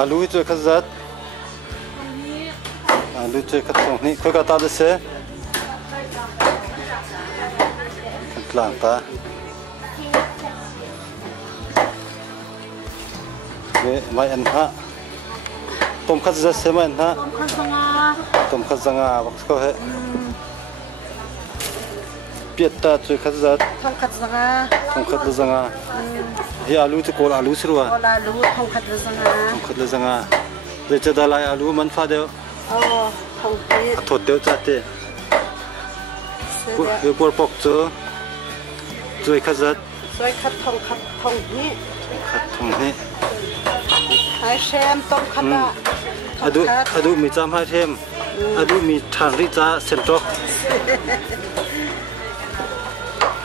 आलू जो खजात आलू जो खतों नहीं कोई कता दसे लांता वे मैं अन्हा तुम खजात से मैं अन्हा तुम खजांगा वक्त को है पियता जो खजात तुम खजांगा ये आलू तो कोल आलू सिरवा आलू खत लजंगा ले चदालाई आलू मनफा दे थोते जाते ये पोर पक जो खजात थों नहीं hai xem tôm khát adu mi cham hai thêm adu mi thang ri cha sentro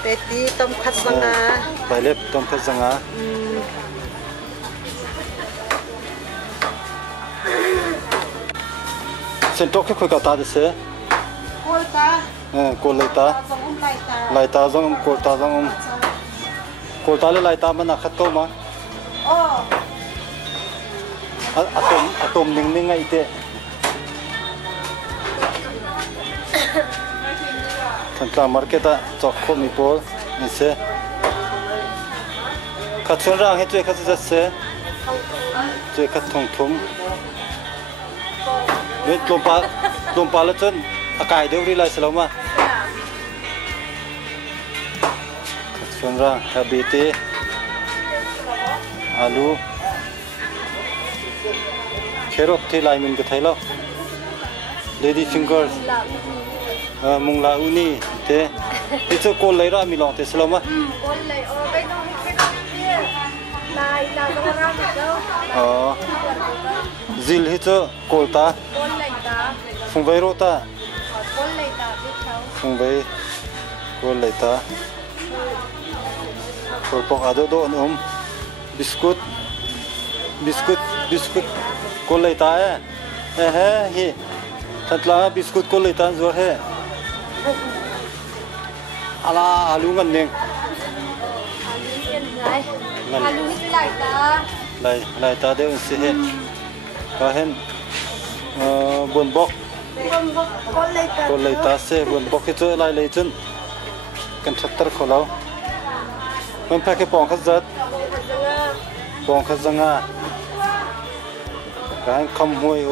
peti tôm khát sanga bài lép tôm khát sanga sentro cái khối cả ta được sẽ cô lấy ta giống cô ta lấy ta mà nãy khát tôm mà atom ning ngay thế thằng ta market ta chọc không mi bol như thế khát xuân rang hết chơi khát rất sẽ chơi khát thong thum biết lom pa là chân cài đều đi lại sao mà khát xuân rang habite alu carrot thì lại mình có thấy lo lady finger mung la uni thế thì cho cô lấy ra mình lòng thế sao mà con lấy cái nó lại là nó ra đâu zil hết cho cô ta phùng vây rô ta phùng vây cô lấy ta cô bọc ado do biscuit cô lấy ta है ही थतला बिस्कुट को लेता जोर है आला आलू ngân neng आलू lại ta đều sẽ hết có hết buồn bọc cô lấy ta sẽ buồn bọc cái chỗ lại lấy chân cần thắt tơ khổ lâu mình phải cái bong khát giật bong khát răng à cái không mùi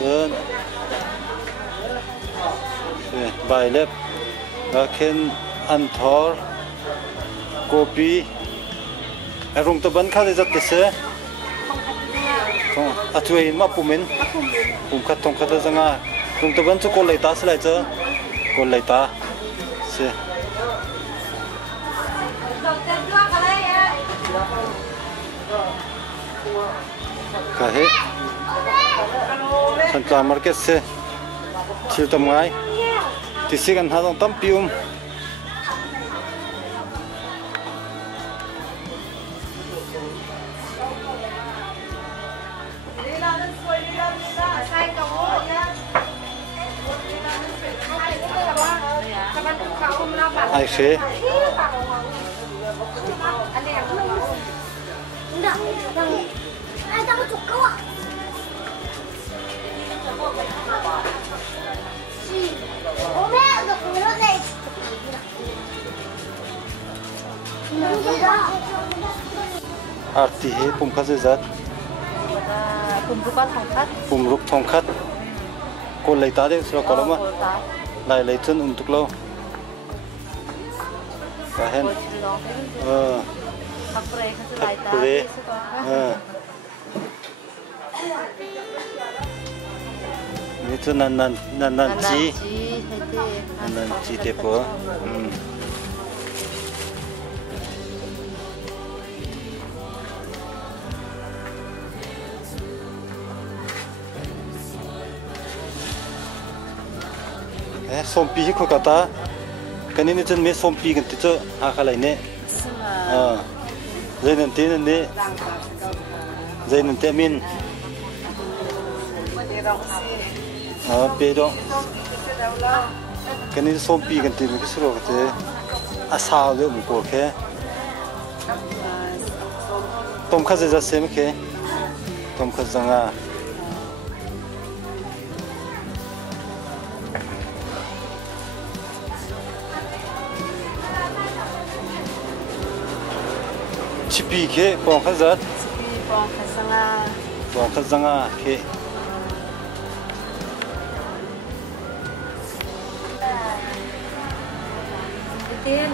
chân bài lép và khen ăn thor copy rung tập bắn khá là rất thế không à chui mà pumin pum khát thong khát ra nga rung tập bắn cho cô lấy ta sẽ lại chứ cô lấy ta sẽ cả hết thành tra market se chiều tầm ngay thì sẽ gần hai tấm pium ai sẽ arti he pum khát zat pum rup thong khát cô lấy ta đấy sao có lắm lại lấy chân tuk lâu cả hen thắc pre như thế nan chi thế po sompi ko kata kanini chen me sompi kan ticho ha khalai ne zainan tin ne zainan te min pe do kanini sompi kan ti mi kisro kate asa de mu ko ke tom kha za se me ke tom khat zanga chipi ke pong khat zat Bong kasanga. pong khat zanga ke Tin.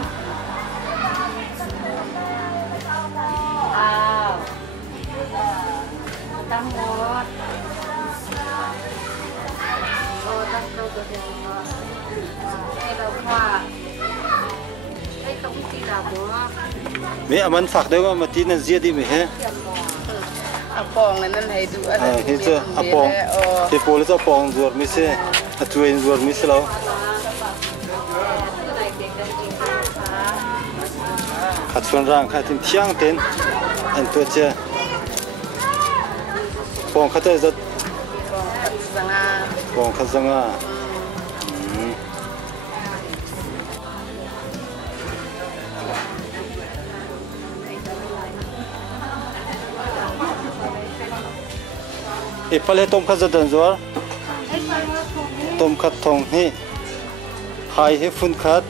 Wow. Tăng một. Ô, tăng đâu được thì đây là hoa. Đây không chỉ là búa. me aman phak de ma tin na zia di me he Apong nan hay du he cha apong te pol cha pong zor mi se atuen zor mi se lo khat chon rang kha tin thiang ten an to che pong khat za pong khat zanga e pale tom khat za dan zor tom khat thong hi hai he phun khat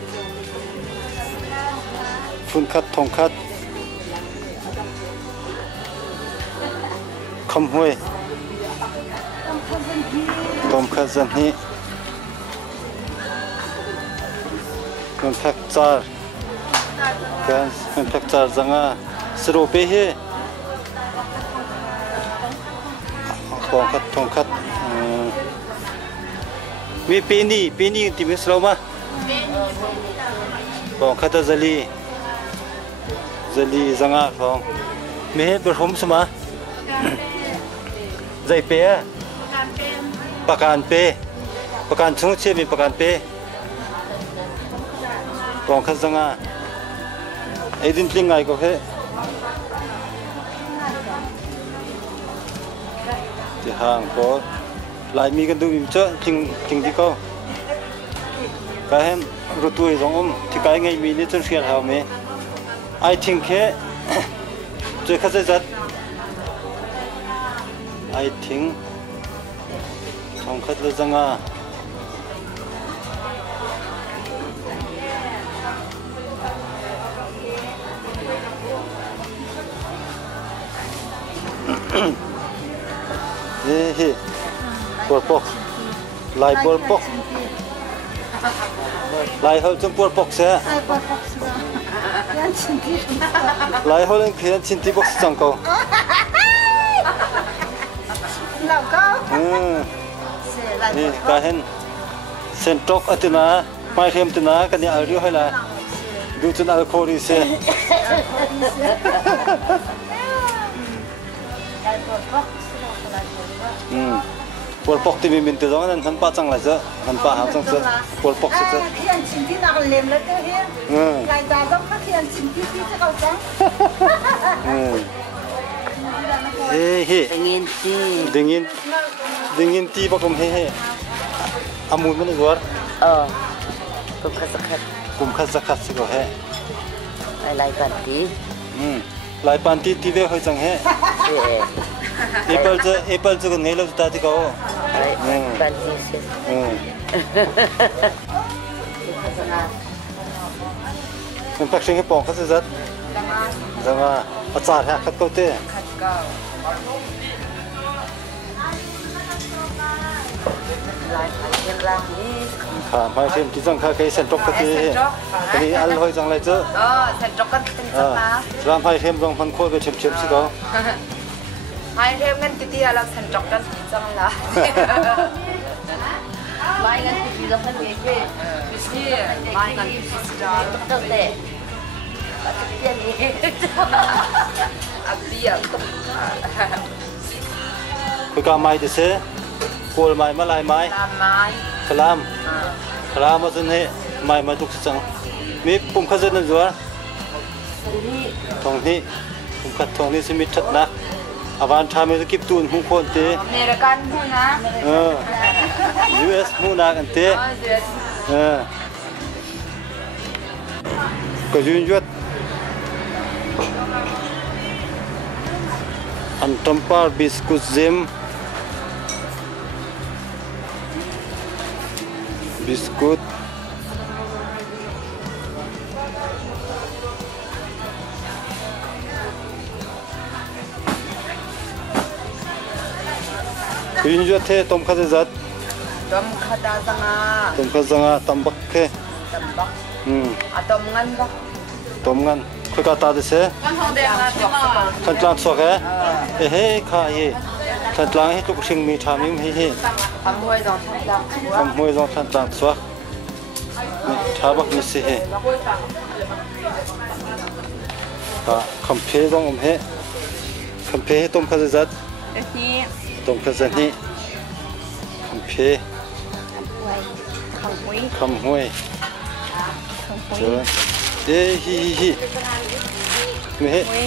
thong khat kham hoi tom khat zan hi kon phak char kan phak char zanga sro pe he thong khat mi peni ti mi slow ma thong khat zali zanga thong me ber hom suma zai pe pakan chung che mi pakan pe thong khat zanga edin tling ai ko he thì hàng có lại mi cái đuôi chợ chừng đi câu cái em rồi tuổi giống thì cái ngày mi đi chân phiền hào mi I think he chơi khá rất I think không khát là rằng à he porpok lai porpok lai hol chung porpok se lai hol khian chinti box chang ko Lão câu. ni ka hen sen tok atina mai hem tina kan ya ri hola du chun al khori se porpok ti mi min te jong nan han pa chang la cha han pa ha chang cha porpok se cha Khian chín tí nào lem lấy cái hiên. Lại ra giống các khian chín tí tí cho cậu trắng. he dingin ti ba kom he amun man zuar kum khat zakhat se go he Lại cần tí. lai pan ti ve hoi chang he apple chu ngai lo ta ti ko Cần tí sẽ. mình phát sinh cái bong khát rất rằng achar ha khát câu te khá mai thêm tí rằng khá cái sen trọc cái gì cái này ăn hơi rằng lại chứ Sen trọc kan tin sama. làm hai thêm rằng phần khôi cái chém chém xí đó Hai thêm kan titi ala sen trọc kan tin sama la. Mai kan titi kan ni ke. Bisi mai kan titi star tok te. Titi ni. Abia tok. cái cà mai thì sẽ cồn mai mà lại mai Mai. kalam mà dân hệ mai mà tục chẳng mi pum khát rất là rồi thong ni pum khát thong ni sẽ mi thật nát avan tham mi kip tuôn hung khôn te American huna. US hung nát anh te có duyên duyệt an tampar biscuit zem biscuit Rinjo the tom khaze zat Tom khada zanga. tom khazanga tambak khe Tambak. อืม Atom ngan bak. ต้มกันคุยกันตาดิเส Con hồng đèn là thế mà. ขันกลางสวกเฮ้เฮ้ข้าเฮ้ขันกลางให้ทุกสิ่งมีทามิมเฮ้เฮ้ Amuai dong thang. คำมวยต้องขันกลางสวกชาบักมิสิเฮ้คำเพต้องเฮ้คำเพต้มข้าวจัด Ini ต้มข้าวจัดนี่คำเพ amuai. Khang hui. คำห้วย Khang เจอ hui. เอ้ฮิฮิฮิไม่เฮ้ Hui.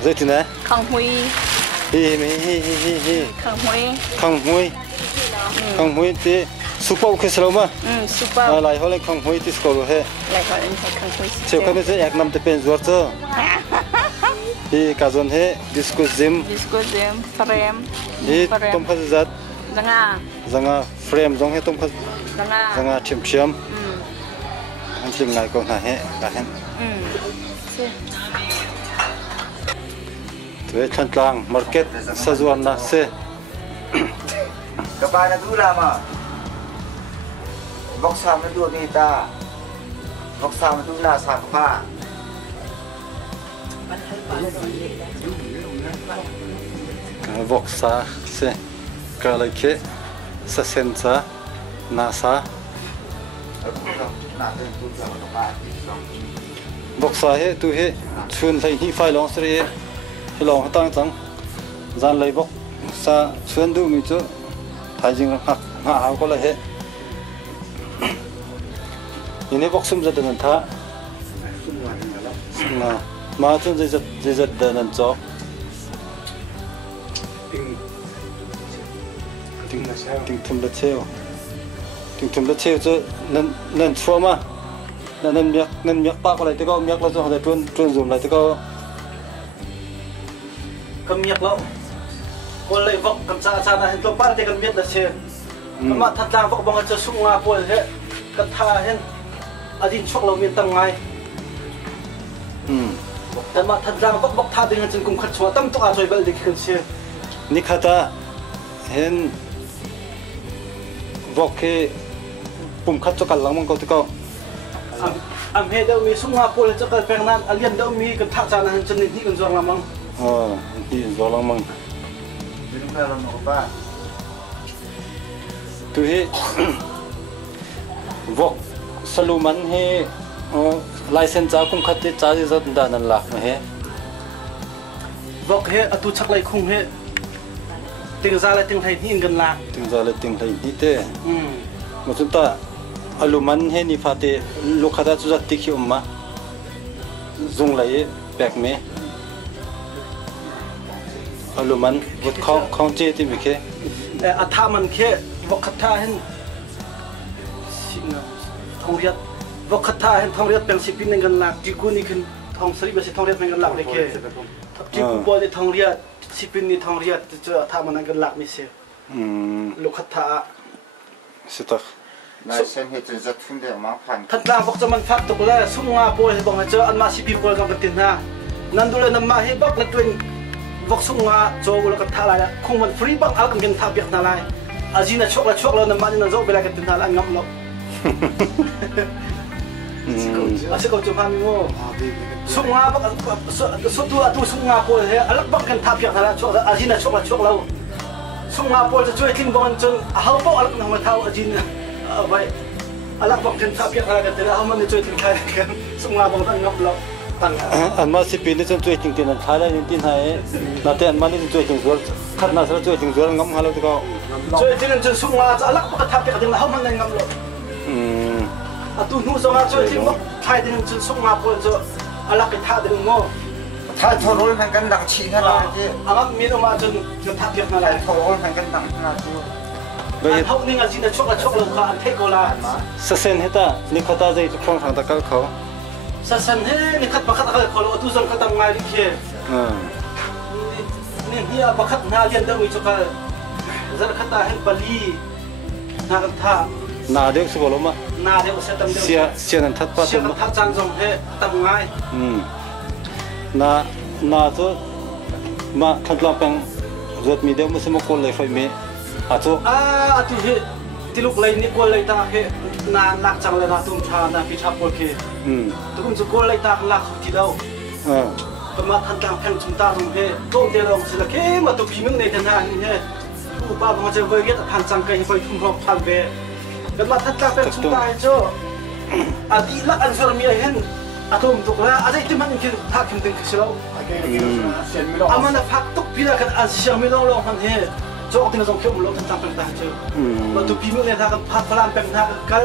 เจอที่ไหน Khang hui. ฮิไม่ฮิฮิฮิฮิ Khang hui. คำห้วยคำห้วยที่ซุปเปอร์เคสโลมา Super. อะไรเขาเรียกคำห้วยที่สกอร์เฮ้ Lại gọi anh thấy khang hui. เชื่อเขาไม่ใช่อยากนำแต่เป็นสวรรค์ที่กาจนเฮดิสโก้ซิม Disco jam frame. ที่ต้มข้าวจัด Zanga. จังอาเฟรมจงให้ต้มข้าว Zanga. จังอาเฉียมเฉียมอันจริงไงก็หาเฮกันเห็น Si. ตัวชั้นกลางมาร์เก็ตสะจวนนะเซ Kepada tu lama. Box sama tu kita. Box sama tu na sakpa. วอกซาเซกาเลยเคสเซนซานาซา Nak tu sama kepada. วอกซาเฮตัวเฮชวนใส่ที่ไฟลองสรีที่ลองตั้งจังจานเลยบอกซาชวนดูมิจูถ่ายจริงหักหาเอาก็เลยเฮยินดีบอกซุ่มจะเดินท่านะมาจนจะเดินจอกถึงทุ่มละเชียวถึงทุ่มละเชียวจะนั่นชัวร์มานั่นมีปากอะไรที่ก็มีเราจะหาแต่จวนซูมอะไรที่ก็มีเราคนเลยบอกคำสั่งอาจารย์เห็นตัวป้าที่กันมีละเชียวมาทัดจางบอกบางจะสุ่งอาปวยเฮ้กระทาเห็นอาจินชกเรามีตั้งไงแต่มาทัดจางบอกท่าดึงจนกุมขัดชัวตั้มตัวอาจจะเป็นเด็กขึ้นเชียวนี่ข้าตาเห็นบอกแค่ปุ่มขัดจกันหลังมันก็ที่ก็อันเฮเดมีสุ่งอาปวยจะกันแปลงนั้นอันเลียนเดมีกันทัดจางนั้นจนนี่กันจวงละมั้งนี่จวงละมั้ง Minum kalau mau kepada. ตัวเฮบอกสรุปมันเฮไลเซนส์จ้าคุ้มขัดที่จ้าที่จะดันนั่นหลักนะเฮบอกเฮอตุชักไลคุ้มเฮติงซาไลติงไทยนี่กันหลักติงซาไลติงไทยนี่เต้มาจุดตาอารมณ์มันเฮนี่ฟาเตลูกค้าจุดจัดติคิวมาจงไลแบกเมอารมณ์มันวัดข้องเจติมิเคอัฐามันเคบอกขัดท่าเห็นทองเรียดบอกขัดท่าเห็นทองเรียดเป็นสิบปีนึงกันหลักจีกูนี่คือทองสรีเป็นสิทองเรียดเป็นกันหลักเลยเคจีกูบอกได้ทองเรียดสิบปีนี่ทองเรียดจะอัฐามันกันหลักไม่เสียลูกขัดท่าสิตัก Nah, sen itu jatuh dia makan. ทัดลางบอกจะมันฟักตกแล้วสุ่งอาปวยบอกให้เจออันมาสิปีปวยกันตินนะนั่นดูเลยน้ำมาให้บักละตัวบอกสุ่งอาโจกุลกันท่าอะไรคงมันฟรีบักอัลกันท่าเบียกนั่นไรอาจีน่ะชกแล้วน้ำมันนั่นโจเวลากันตินท่าละงับลบอาศัยเขาจะพามีโม่สุ่งอาบักสุดตัวสุ่งอาปวยเฮ้อัลบักกันท่าเบียกนั่นละชกอาจีน่ะชกแล้วสุ่งอาปวยจะช่วยทิ้งบอลจนเขาบอกอัลกันทำมาเท่าอาจีน่ะไปอัลบักกันท่าเบียกอะไรกันแต่ละเขามันจะช่วยทิ้งใครกันสุ่งอาบักตั้งงับลบอันมาสิปีนี้จนช่วยทิ้งที่นั่นท้ายแล้วยังทิ้งให้นาแต่อันมานี่จนช่วยทิ้งส่วนขัดนาสละช่วยทิ้งส่วนงับฮัลโหลที่เขาช่วยทิ้งจนสุ่งอาจะอัลบักท่าเบียกทิ้งแล้วเขามันงับลบตัวนู้นส่งอาช่วยทิ้งว่าท้ายทิ้งจนสุ่งอาปวยจะอัลบักท่าทิ้งโม่ ถ้าทรมานกันดังชีนั่นแหละที่ อัลบักมีออกมาจนท่าเบียกนั่นแหละ ทรมานกันดังนั่นที่ อันเขานี่งานจีนชกแล้วเขาอันเทโกลาเซนเฮต้านี่เขาตาใจทุกครั้งทางตะก้าเขาเซนเฮนี่ขัดมาขัดเขาตัวส่งขัดทำงานดิเค ประคัดนาเรียนเดิมอีกจุกการจะขัดตาให้ปลีนากันท่า นาเด็กสกอลมา นาเดียวเสียตั้มเดียว เสียนันทัดปัด เสีย มา ทัดจางจงให้ตั้มง่าย นาตัวมาขัดลาเป็นรถมีเดียวมันสมควรเลยไฟเมย์ตัวที่ที่ลูกเลยนี่กวนเลยตาให้นาลักจังเลยนาตุ้มชานาพิชาโอเคตุ้มจะกวนเลยตาลักที่เดียวประมาณทันการแข่งจุนตาตรงนี้ต้มเดียวลงสิละแค่มาตุพิมพ์ในธนานี่เนี่ยผู้ป้ามาจะเวรยทันจังกันให้ไปทุ่มรอบทันเวประมาณทันการแข่งจุนตาเจ้าอดีละอันสรมีเห็นอาทุ่มตุกแล้วอาจจะที่มันคือทักคิมตึงคือเราอามันพักตุกพิลากันอาเซียไม่ต้องลองพันเฮโจ้ที่เราส่งเข้ามาลงทันจังเป็นตาเจ้ามาตุพิมพ์ในทางพักพลังเป็นทางกัน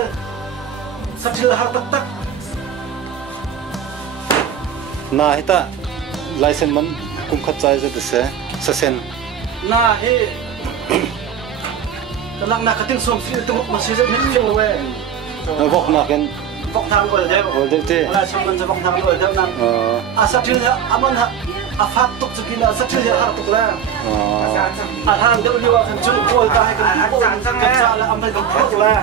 สักทีละหาตักนาฮิตาไลเซนมันกุมขัดใจจะดิเสเซนน่าเฮกำลังนักขึ้นสมศรีตัวมันซีจะไม่เที่ยวเลยบอกนักกันบอกทางเลยเดี๋ยวเวลาชมมันจะบอกทางเลยเดี๋ยวนั้นสักทีเนี่ยมันฮะฟักตุกสกินสักทีเนี่ยหาตุกแล้วทางเดี๋ยวเรียกว่ากันจุดโวยตาให้กันโวยกันจ้าแล้วอเมริกันพูดแล้ว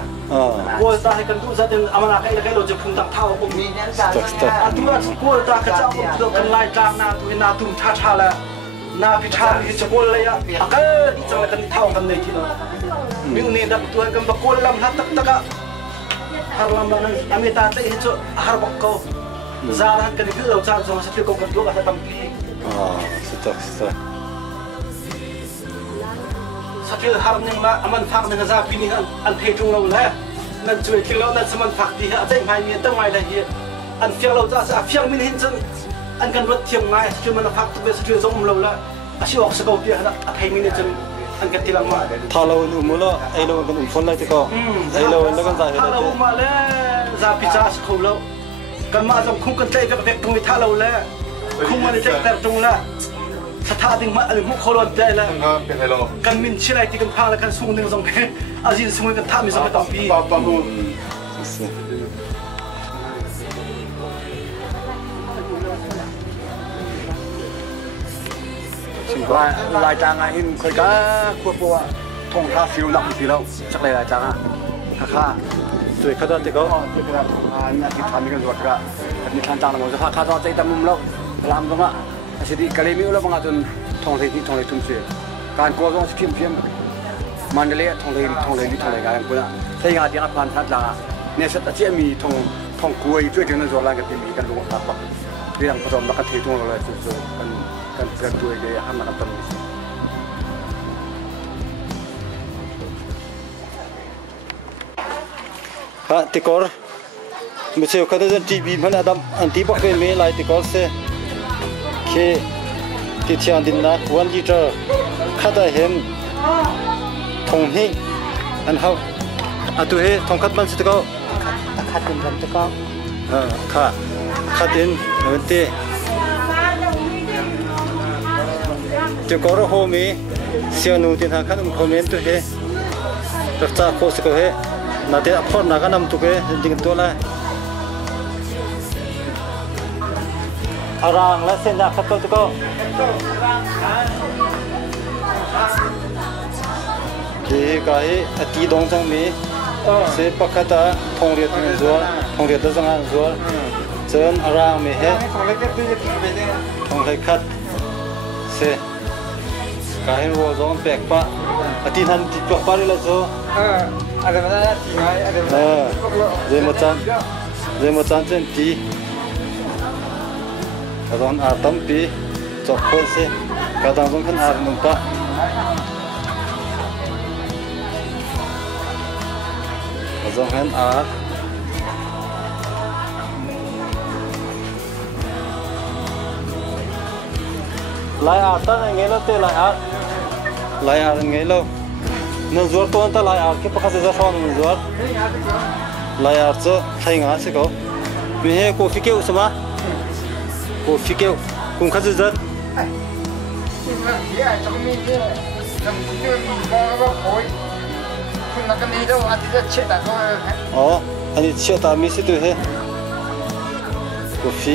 โวยตาให้กันดูซะเดี๋ยวอเมริกันให้เราจะพุ่งตั้งเท่าผมนี่ตัวโวยตากันจ้าผมเรากันไล่ตามนาตัวนาตุ้มชาแล้วนาพิชาที่จะโวยเลยอ่ะก็ที่จะกันเท่ากันในที่นั้นวิ่งนี่ดับตัวกันบักโวยลำนัดตะกะฮาร์ลำนั้นอเมริกาเตะให้จะฮาร์บักเขาซาร์กันที่เราจ้าจงสักทีก็มันดูกันตั้งปีสุดสักทีฮาร์นึงมามันฟักนึงซาปีนี้อันเทจุงเราแล้วนั่นช่วยที่เรานั่นสมันฟักดีฮะใจไม่มีตั้งไม่ได้เหี้ยอันเฟียงเราจ้าเฟียงมินเห็นจังอันกันรถเทียมไงช่วยมันฟักตัวช่วยส่งเราแล้วอาชีพออกสกอเปียนะไทยมินจังอันกันที่เรามาถ้าเราอุโมละไอเรากันฝนอะไรที่ก็ไอเราแล้วกันใจถ้าเรามาแล้วซาพิจาสกุลเรากันมาจงคุ้มกันใจกับเด็กตรงนี้ถ้าเราแล้วคุ้มมันใจแต่ตรงแล้วสถาดิ่งมามุขโคลนได้แล้วกันมินชิไรที่กันพาแล้วกันสูงหนึ่งสองอาจินสูงกันท่ามีสองต่อปีลายจางอินเคยก้าควบปัวทงท่าฟิวนักฟิวแล้วสักเลยลายจางข้าสวยขนาดที่ก็ที่กระทำงานที่ทำกันสวดก็มีทางจางเราจะข้าตอนใจตำมุมแล้วลำตรงอ่ะสิริกะเลมิวแล้วบางอันทองเลยที่ทองเลยทุ่มเสียการกลัวต้องเพียมมันเลยทองเลยการกลัวใช้งานที่นักพันทัดจางเนี่ยสัตว์ที่มีทองกลัวช่วยกันในส่วนล่างกันมีกันลงตับเรื่องผสมแล้วก็เททุ่งอะไรสุดๆกันเกิดด้วยเลยห้ามมาทำนี้ฮะติกอร์ไม่ใช่แค่เรื่องทีวีมันadamอันที่บอกเป็นเมย์ไลติกอร์เซ่เคที่เชียงดินนะ1 ลิตรข้าได้เห็นทงหิอันเขาอันตัวเฮทงคัดมันสิติกอคัดดินกันติกอคัดดินเหมือนที่จะกอร์โฮมีเสียนูตินหาคันคอมเมนต์ตัวเฮรักษาโคสก็เฮนาเดียพอนักนำตัวเฮจริงตัวละอารางและเส้นยักษ์ตัวตัวก็ที่ก็ให้ตีดงจังมีเสปขัดตาทงเรียดมีส่วนทงเรียดจังงานส่วนเส้นอารางมีเฮทงเล็กขัดเสก็ให้วัวจงแปลกปะตีทันตีปลอกปะเลยละจ้อะไรมาได้ทีไหมเรื่องมาจันเส้นตีกระดองอาตั้มปีจบคนสิกระดองต้องขึ้นอาหนึ่งปะกระดองขึ้นอาลายอาตั้งยังไงแล้วเตะลายอายังไงแล้วนั่นจวดตัวนั่นลายอาที่ปกติจะฟ้องนั่นจวดลายอาจะใช้งานสิเขามีให้กูฟิกเกอร์สมากูฟิกเกอร์กูขัดจัดจะมีเนี่ยจะมีเรื่องมองว่าโอยคุณนักนี้เดี๋ยวอาทิตย์เช็ดแต่ก็อ๋ออันนี้เช็ดตามีสิตัวเฮกูฟิ